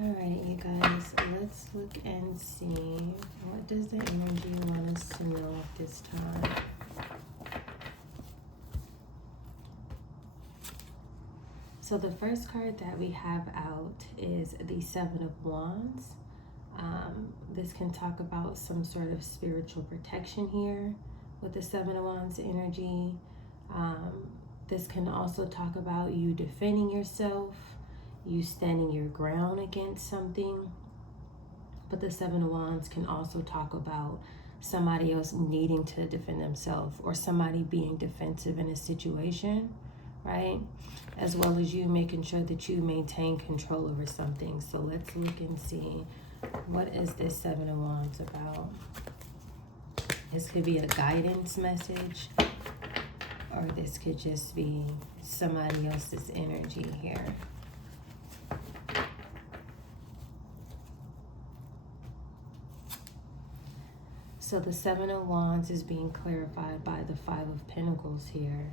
All right, you guys, let's look and see what does the energy want us to know at this time. So the first card that we have out is the Seven of Wands. This can talk about some sort of spiritual protection here with the Seven of Wands energy. This can also talk about you defending yourself, you standing your ground against something. But the Seven of Wands can also talk about somebody else needing to defend themselves or somebody being defensive in a situation, right? As well as you making sure that you maintain control over something. So let's look and see, what is this Seven of Wands about? This could be a guidance message, or this could just be somebody else's energy here. So the Seven of Wands is being clarified by the Five of Pentacles here.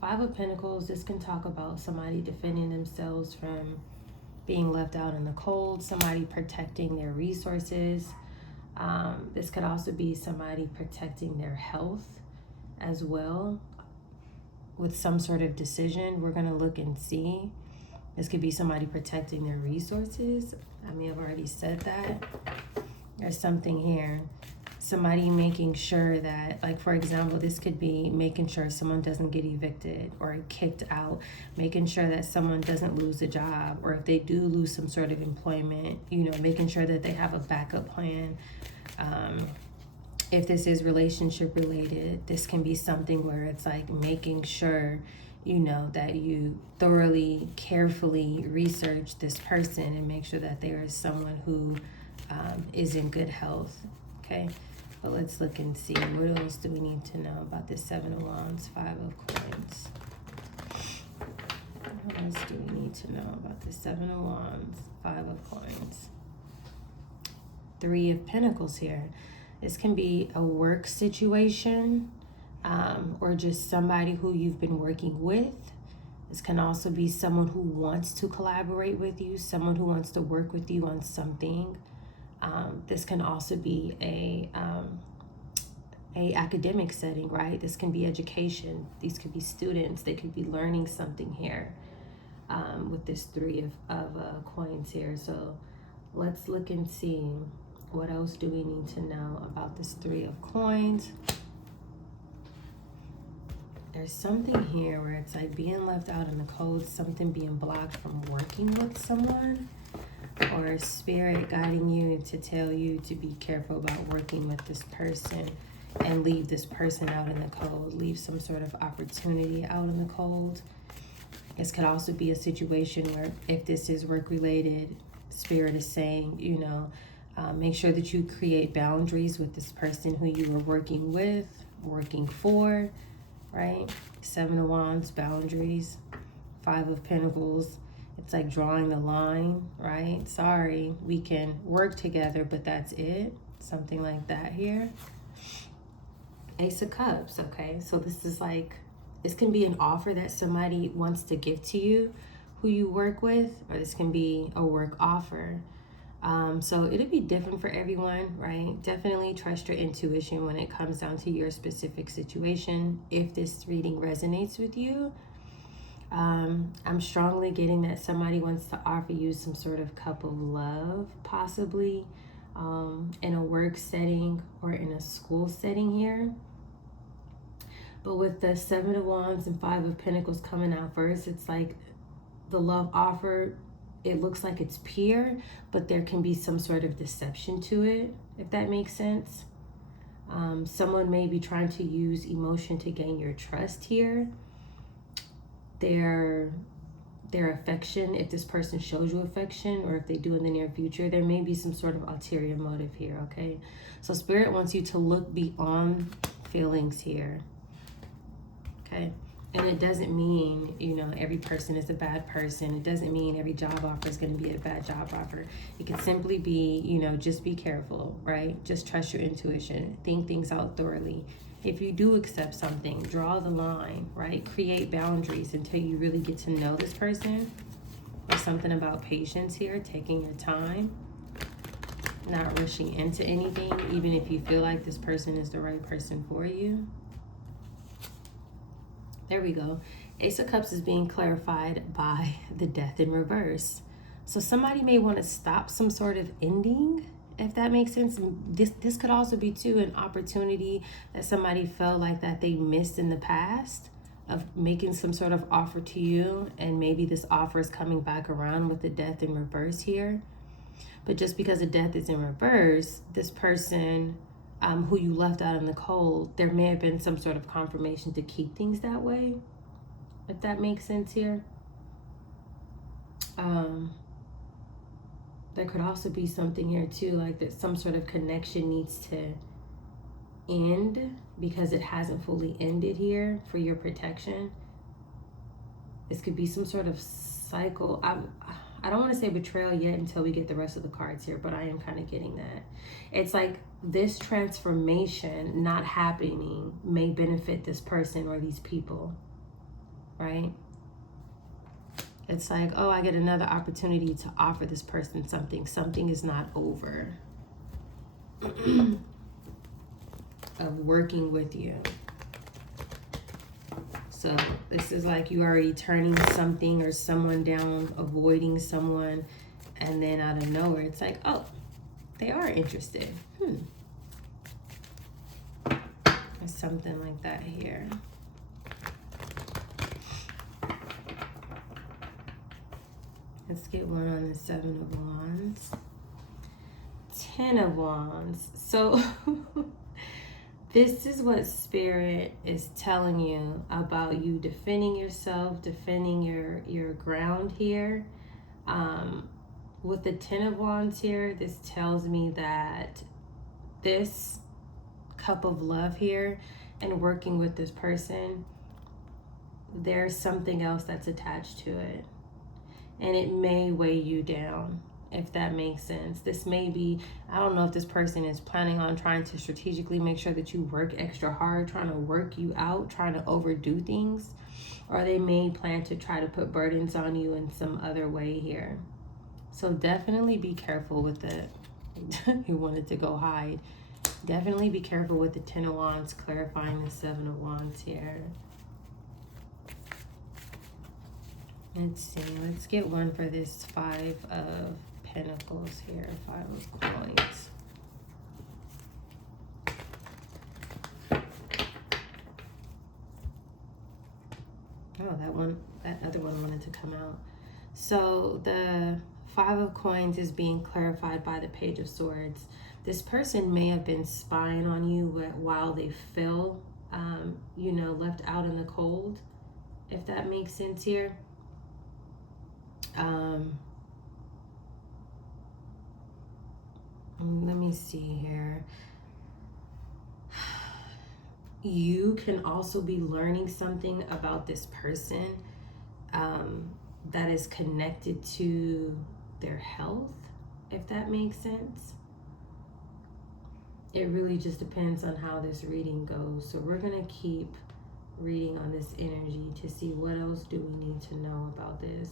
Five of Pentacles, this can talk about somebody defending themselves from being left out in the cold, somebody protecting their resources. This could also be somebody protecting their health as well with some sort of decision. We're going to look and see. This could be somebody protecting their resources. I may have already said that. There's something here. Somebody making sure that, like, for example, this could be making sure someone doesn't get evicted or kicked out, making sure that someone doesn't lose a job, or if they do lose some sort of employment, you know, making sure that they have a backup plan. If this is relationship related, this can be something where it's like making sure, you know, that you thoroughly, carefully research this person and make sure that there is someone who is in good health. Okay, but let's look and see, what else do we need to know about this Seven of Wands, Five of Coins? What else do we need to know about this Seven of Wands, Five of Coins? Three of Pentacles here. This can be a work situation, or just somebody who you've been working with. This can also be someone who wants to collaborate with you, someone who wants to work with you on something. This can also be a academic setting, right? This can be education. These could be students. They could be learning something here with this Three of Coins here. So let's look and see, what else do we need to know about this Three of Coins? There's something here where it's like being left out in the cold, something being blocked from working with someone, or spirit guiding you to tell you to be careful about working with this person and leave this person out in the cold, leave some sort of opportunity out in the cold. This could also be a situation where, if this is work related, spirit is saying, you know, make sure that you create boundaries with this person who you are working with, working for, right? Seven of Wands, boundaries. Five of Pentacles, it's like drawing the line, right? Sorry, we can work together, but that's it. Something like that here. Ace of Cups, okay? So this is like, this can be an offer that somebody wants to give to you who you work with, or this can be a work offer. So it'll be different for everyone, right? Definitely trust your intuition when it comes down to your specific situation. If this reading resonates with you, I'm strongly getting that somebody wants to offer you some sort of cup of love, possibly in a work setting or in a school setting here. But with the Seven of Wands and Five of Pentacles coming out first, it's like the love offer, it looks like it's pure, but there can be some sort of deception to it, if that makes sense. Someone may be trying to use emotion to gain your trust here. Their affection, if this person shows you affection, or if they do in the near future, there may be some sort of ulterior motive here, okay? So Spirit wants you to look beyond feelings here, okay? And it doesn't mean, you know, every person is a bad person. It doesn't mean every job offer is going to be a bad job offer. It can simply be, you know, just be careful, right? Just trust your intuition. Think things out thoroughly. If you do accept something, draw the line, right? Create boundaries until you really get to know this person. There's something about patience here, taking your time, not rushing into anything, even if you feel like this person is the right person for you. There we go. Ace of Cups is being clarified by the Death in reverse. So somebody may want to stop some sort of ending, if that makes sense. This could also be too an opportunity that somebody felt like that they missed in the past, of making some sort of offer to you, and maybe this offer is coming back around with the Death in reverse here. But just because the Death is in reverse, this person who you left out in the cold, there may have been some sort of confirmation to keep things that way, if that makes sense here. There could also be something here too, like that some sort of connection needs to end because it hasn't fully ended here for your protection. This could be some sort of cycle. I don't want to say betrayal yet until we get the rest of the cards here, but I am kind of getting that. It's like this transformation not happening may benefit this person or these people, right? It's like, oh, I get another opportunity to offer this person something. Something is not over of working with you. So this is like you already turning something or someone down, avoiding someone, and then out of nowhere, it's like, oh, they are interested. There's something like that here. Let's get one on the 7 of Wands. 10 of Wands. So this is what Spirit is telling you about you defending yourself, defending your ground here. With the 10 of Wands here, this tells me that this cup of love here and working with this person, there's something else that's attached to it. And it may weigh you down, if that makes sense. This may be, I don't know if this person is planning on trying to strategically make sure that you work extra hard, trying to work you out, trying to overdo things, or they may plan to try to put burdens on you in some other way here. So definitely be careful with it. You wanted to go hide. Definitely be careful with the 10 of Wands, clarifying the 7 of Wands here. Let's see, let's get one for this 5 of Pentacles here, 5 of Coins. Oh, that other one wanted to come out. So the 5 of Coins is being clarified by the Page of Swords. This person may have been spying on you while they fell, left out in the cold, if that makes sense here. Let me see here. You can also be learning something about this person that is connected to their health, if that makes sense. It really just depends on how this reading goes. So we're going to keep reading on this energy to see what else do we need to know about this.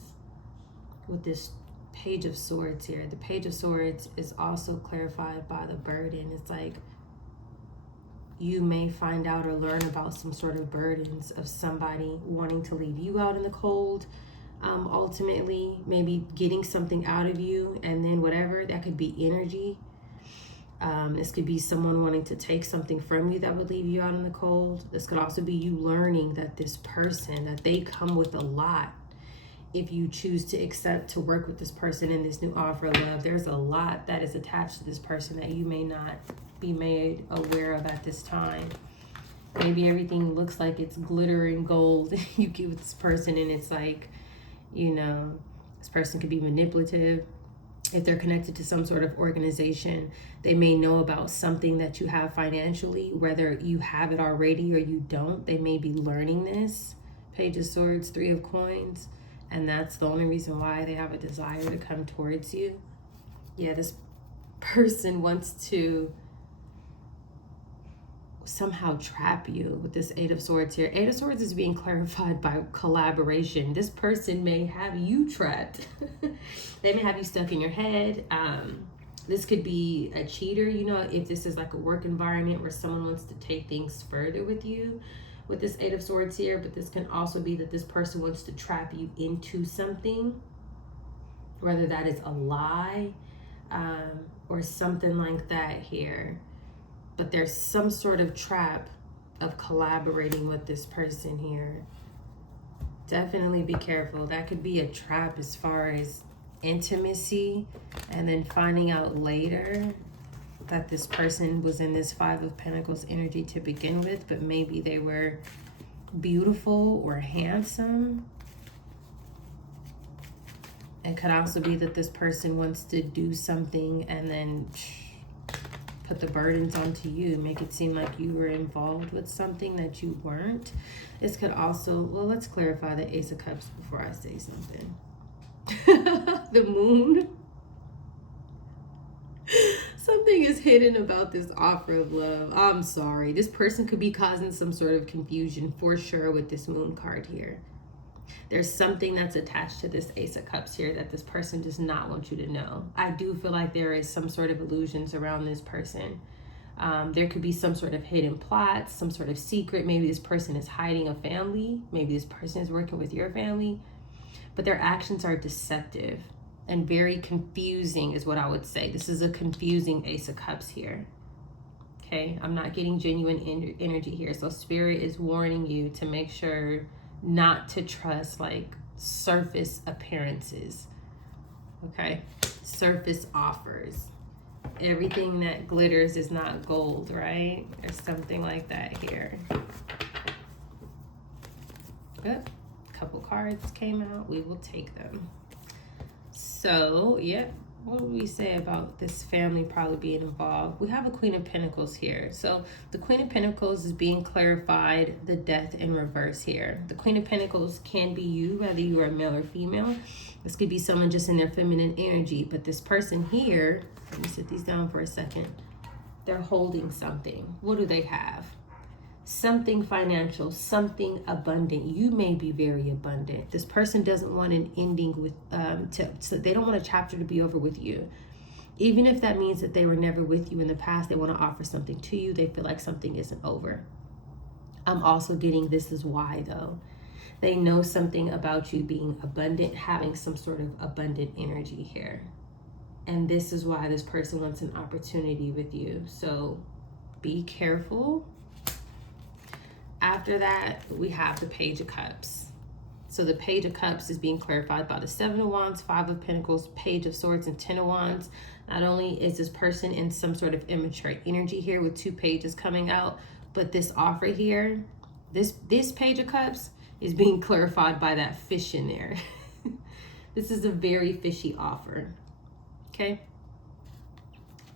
With this Page of Swords here, the Page of Swords is also clarified by the burden. It's like you may find out or learn about some sort of burdens of somebody wanting to leave you out in the cold. Ultimately, maybe getting something out of you, and then whatever, that could be energy. This could be someone wanting to take something from you that would leave you out in the cold. This could also be you learning that this person, that they come with a lot. If you choose to accept to work with this person in this new offer of love, there's a lot that is attached to this person that you may not be made aware of at this time. Maybe everything looks like it's glittering gold. You get with this person and it's like, this person could be manipulative. If they're connected to some sort of organization, they may know about something that you have financially, whether you have it already or you don't. They may be learning this. Page of Swords, 3 of Coins. And that's the only reason why they have a desire to come towards you. Yeah, this person wants to somehow trap you with this Eight of Swords here. Eight of Swords is being clarified by collaboration. This person may have you trapped. They may have you stuck in your head. This could be a cheater, you know, if this is like a work environment where someone wants to take things further with you with this Eight of Swords here. But this can also be that this person wants to trap you into something, whether that is a lie or something like that here. But there's some sort of trap of collaborating with this person here. Definitely be careful. That could be a trap as far as intimacy, and then finding out later that this person was in this Five of Pentacles energy to begin with, but maybe they were beautiful or handsome. It could also be that this person wants to do something and then put the burdens onto you, make it seem like you were involved with something that you weren't. This could also, well, let's clarify the Ace of Cups before I say something. The Moon. Something is hidden about this offer of love. I'm sorry. This person could be causing some sort of confusion for sure with this Moon card here. There's something that's attached to this Ace of Cups here that this person does not want you to know. I do feel like there is some sort of illusions around this person. There could be some sort of hidden plots, some sort of secret. Maybe this person is hiding a family. Maybe this person is working with your family. But their actions are deceptive and very confusing is what I would say. This is a confusing Ace of Cups here. Okay, I'm not getting genuine energy here. So Spirit is warning you to make sure not to trust like surface appearances. Okay, surface offers. Everything that glitters is not gold, right? Or something like that here. Good. Couple cards came out. We will take them. So, yeah. What do we say about this family probably being involved? We have a Queen of Pentacles here. So the Queen of Pentacles is being clarified, the Death in reverse here. The Queen of Pentacles can be you, whether you are male or female. This could be someone just in their feminine energy. But this person here, let me sit these down for a second. They're holding something. What do they have? Something financial, something abundant. You may be very abundant. This person doesn't want an ending with, so they don't want a chapter to be over with you. Even if that means that they were never with you in the past, they want to offer something to you. They feel like something isn't over. I'm also getting this is why though. They know something about you being abundant, having some sort of abundant energy here. And this is why this person wants an opportunity with you. So be careful. After that, we have the Page of Cups. So the Page of Cups is being clarified by the Seven of Wands, Five of Pentacles, Page of Swords, and Ten of Wands. Not only is this person in some sort of immature energy here with two pages coming out, but this offer here, this Page of Cups is being clarified by that fish in there. This is a very fishy offer. Okay?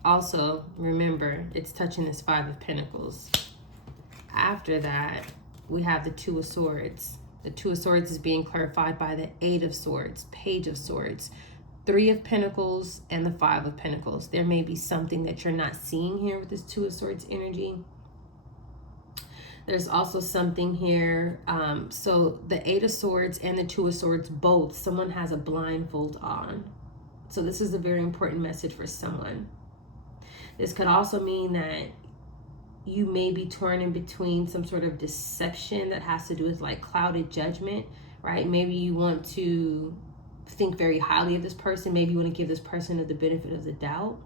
Also, remember, it's touching this Five of Pentacles. After that, we have the Two of Swords. The Two of Swords is being clarified by the Eight of Swords, Page of Swords, Three of Pentacles, and the Five of Pentacles. There may be something that you're not seeing here with this Two of Swords energy. There's also something here. So the Eight of Swords and the Two of Swords, both, someone has a blindfold on. So this is a very important message for someone. This could also mean that you may be torn in between some sort of deception that has to do with like clouded judgment, right? Maybe you want to think very highly of this person. Maybe you want to give this person the benefit of the doubt,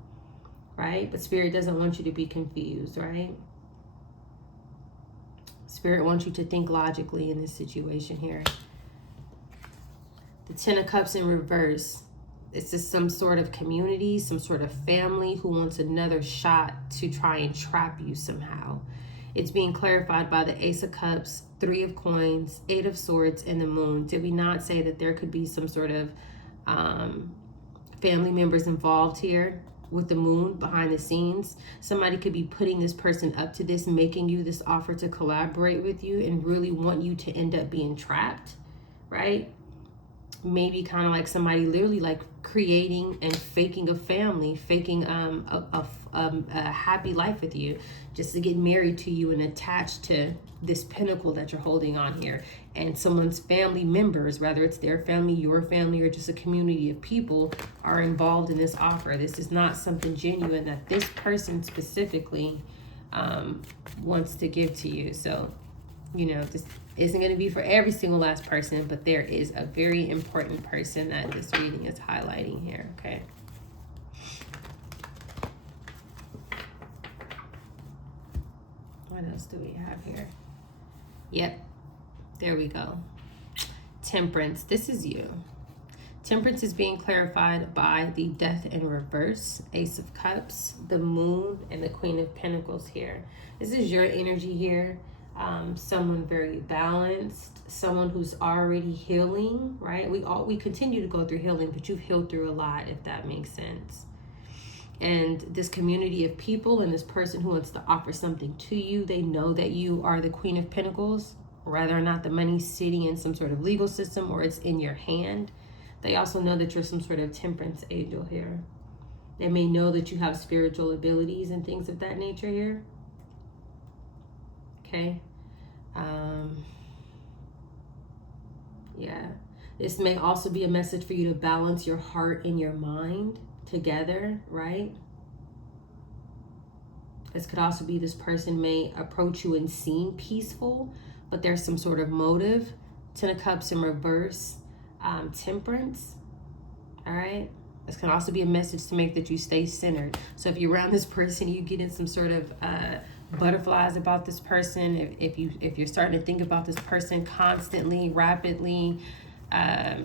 right? But Spirit doesn't want you to be confused, right? Spirit wants you to think logically in this situation here. The Ten of Cups in reverse. It's just some sort of community, some sort of family who wants another shot to try and trap you somehow. It's being clarified by the Ace of Cups, Three of Coins, Eight of Swords, and the Moon. Did we not say that there could be some sort of family members involved here with the Moon behind the scenes? Somebody could be putting this person up to this, making you this offer to collaborate with you and really want you to end up being trapped, right? maybe kind of like somebody literally like creating and faking a family, faking a happy life with you, just to get married to you and attached to this pinnacle that you're holding on here. And someone's family members, whether it's their family, your family, or just a community of people, are involved in this offer. This is not something genuine that this person specifically wants to give to you. So, you know, this isn't going to be for every single last person, but there is a very important person that this reading is highlighting here, okay? What else do we have here? Yep, there we go. Temperance, this is you. Temperance is being clarified by the Death in reverse, Ace of Cups, the Moon, and the Queen of Pentacles here. This is your energy here. Someone very balanced, someone who's already healing, right? We continue to go through healing, but you've healed through a lot, if that makes sense. And this community of people and this person who wants to offer something to you, they know that you are the Queen of Pentacles, whether or not the money's sitting in some sort of legal system or it's in your hand. They also know that you're some sort of temperance angel here. They may know that you have spiritual abilities and things of that nature here. Okay. Yeah. This may also be a message for you to balance your heart and your mind together, right? This could also be this person may approach you and seem peaceful, but there's some sort of motive. Ten of Cups in reverse, temperance. All right. This can also be a message to make that you stay centered. So if you're around this person, you get in some sort of butterflies about this person. If you're starting to think about this person constantly, rapidly, I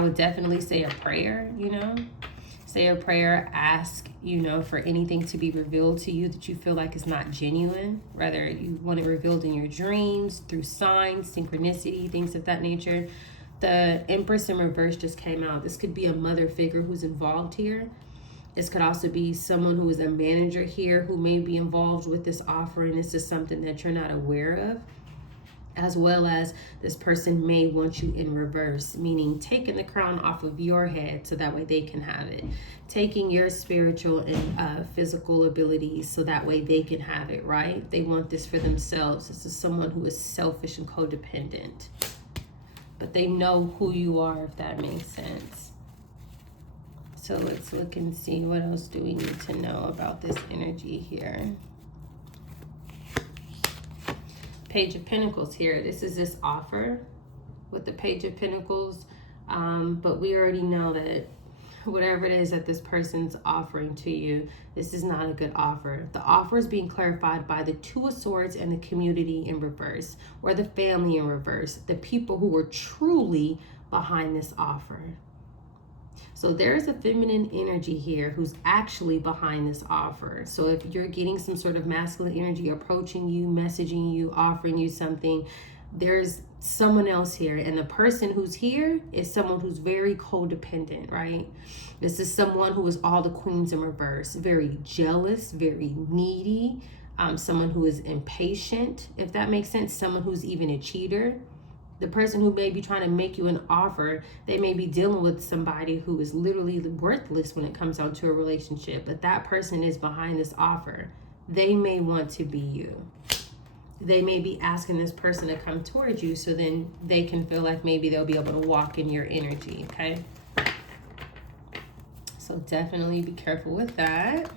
would definitely say a prayer, you know. Say a prayer, ask, you know, for anything to be revealed to you that you feel like is not genuine. Whether you want it revealed in your dreams, through signs, synchronicity, things of that nature. The Empress in reverse just came out. This could be a mother figure who's involved here. This could also be someone who is a manager here who may be involved with this offer, and this is something that you're not aware of. As well as this person may want you in reverse, meaning taking the crown off of your head so that way they can have it. Taking your spiritual and physical abilities so that way they can have it, right? They want this for themselves. This is someone who is selfish and codependent. But they know who you are, if that makes sense. So let's look and see what else do we need to know about this energy here. Page of Pentacles here. This is this offer with the Page of Pentacles. But we already know that whatever it is that this person's offering to you, this is not a good offer. The offer is being clarified by the Two of Swords and the community in reverse, or the family in reverse, the people who were truly behind this offer. So there's a feminine energy here who's actually behind this offer. So if you're getting some sort of masculine energy approaching you, messaging you, offering you something, there's someone else here. And the person who's here is someone who's very codependent, right? This is someone who is all the queens in reverse. Very jealous, very needy. Someone who is impatient, if that makes sense. Someone who's even a cheater. The person who may be trying to make you an offer, they may be dealing with somebody who is literally worthless when it comes down to a relationship. But that person is behind this offer. They may want to be you. They may be asking this person to come towards you so then they can feel like maybe they'll be able to walk in your energy, okay? So definitely be careful with that.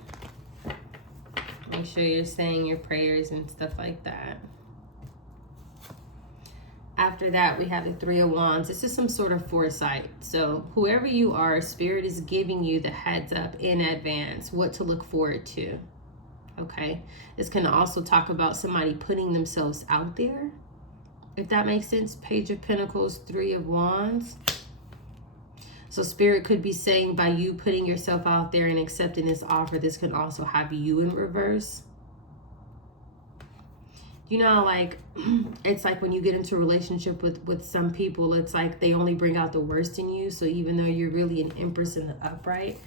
Make sure you're saying your prayers and stuff like that. After that, we have the Three of Wands. This is some sort of foresight. So whoever you are, Spirit is giving you the heads up in advance, what to look forward to. Okay. This can also talk about somebody putting themselves out there, if that makes sense. Page of Pentacles, Three of Wands. So Spirit could be saying by you putting yourself out there and accepting this offer, this can also have you in reverse. You know, like, it's like when you get into a relationship with some people, it's like they only bring out the worst in you. So even though you're really an Empress in the upright,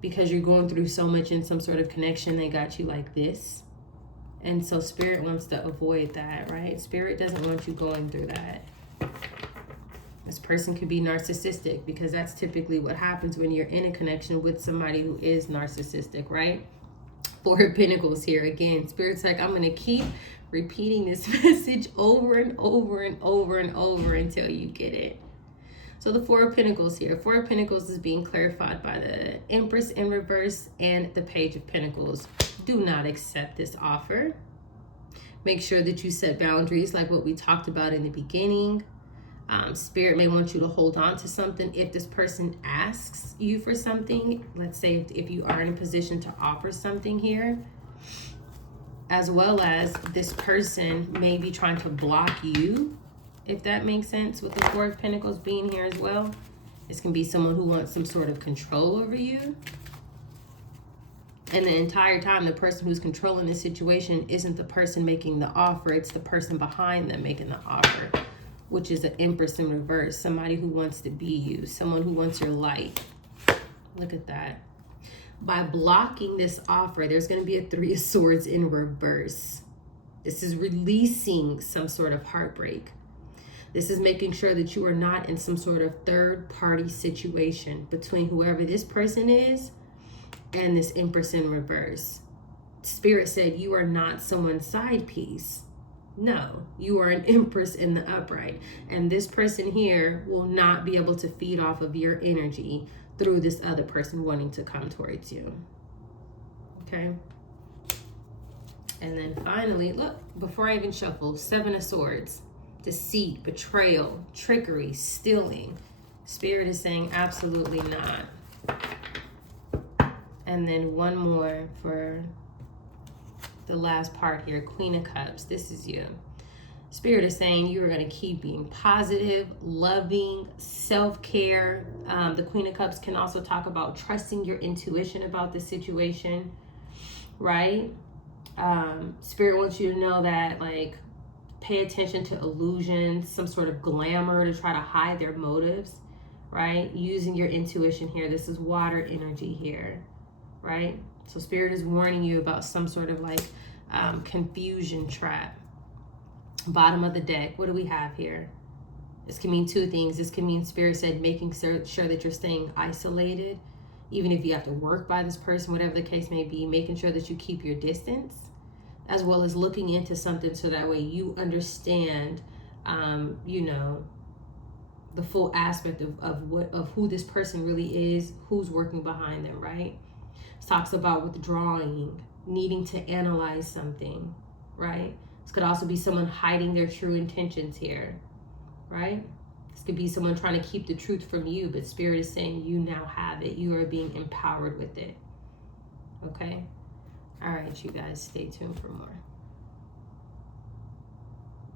because you're going through so much in some sort of connection, they got you like this. And so Spirit wants to avoid that, right? Spirit doesn't want you going through that. This person could be narcissistic, because that's typically what happens when you're in a connection with somebody who is narcissistic, right? Four of Pentacles here again. Spirit's like, I'm going to keep repeating this message over and over and over and over until you get it. So the Four of Pentacles here. Four of Pentacles is being clarified by the Empress in reverse and the Page of Pentacles. Do not accept this offer. Make sure that you set boundaries like what we talked about in the beginning. Spirit may want you to hold on to something if this person asks you for something. Let's say if you are in a position to offer something here, as well as this person may be trying to block you, if that makes sense, with the Four of Pentacles being here as well. This can be someone who wants some sort of control over you. And the entire time, the person who's controlling the situation isn't the person making the offer. It's the person behind them making the offer, which is an Empress in reverse. Somebody who wants to be you. Someone who wants your light. Look at that. By blocking this offer, there's going to be a Three of Swords in reverse. This is releasing some sort of heartbreak. This is making sure that you are not in some sort of third-party situation between whoever this person is and this Empress in reverse. Spirit said you are not someone's side piece. No, you are an Empress in the upright. And this person here will not be able to feed off of your energy through this other person wanting to come towards you. Okay? And then finally, look, before I even shuffle, Seven of Swords. Deceit, betrayal, trickery, stealing. Spirit is saying absolutely not. And then one more for the last part here, Queen of Cups. This is you. Spirit is saying you are going to keep being positive, loving, self-care. The Queen of Cups can also talk about trusting your intuition about the situation, right? Spirit wants you to know that, like, pay attention to illusions, some sort of glamour to try to hide their motives, right? Using your intuition here. This is water energy here, right? So Spirit is warning you about some sort of like confusion trap. Bottom of the deck, what do we have here? This can mean two things. This can mean Spirit said making sure that you're staying isolated, even if you have to work by this person, whatever the case may be, making sure that you keep your distance, as well as looking into something so that way you understand, you know, the full aspect of who this person really is, who's working behind them, right? It talks about withdrawing, needing to analyze something, right? This could also be someone hiding their true intentions here, right? This could be someone trying to keep the truth from you, but Spirit is saying you now have it. You are being empowered with it, okay? All right, you guys, stay tuned for more.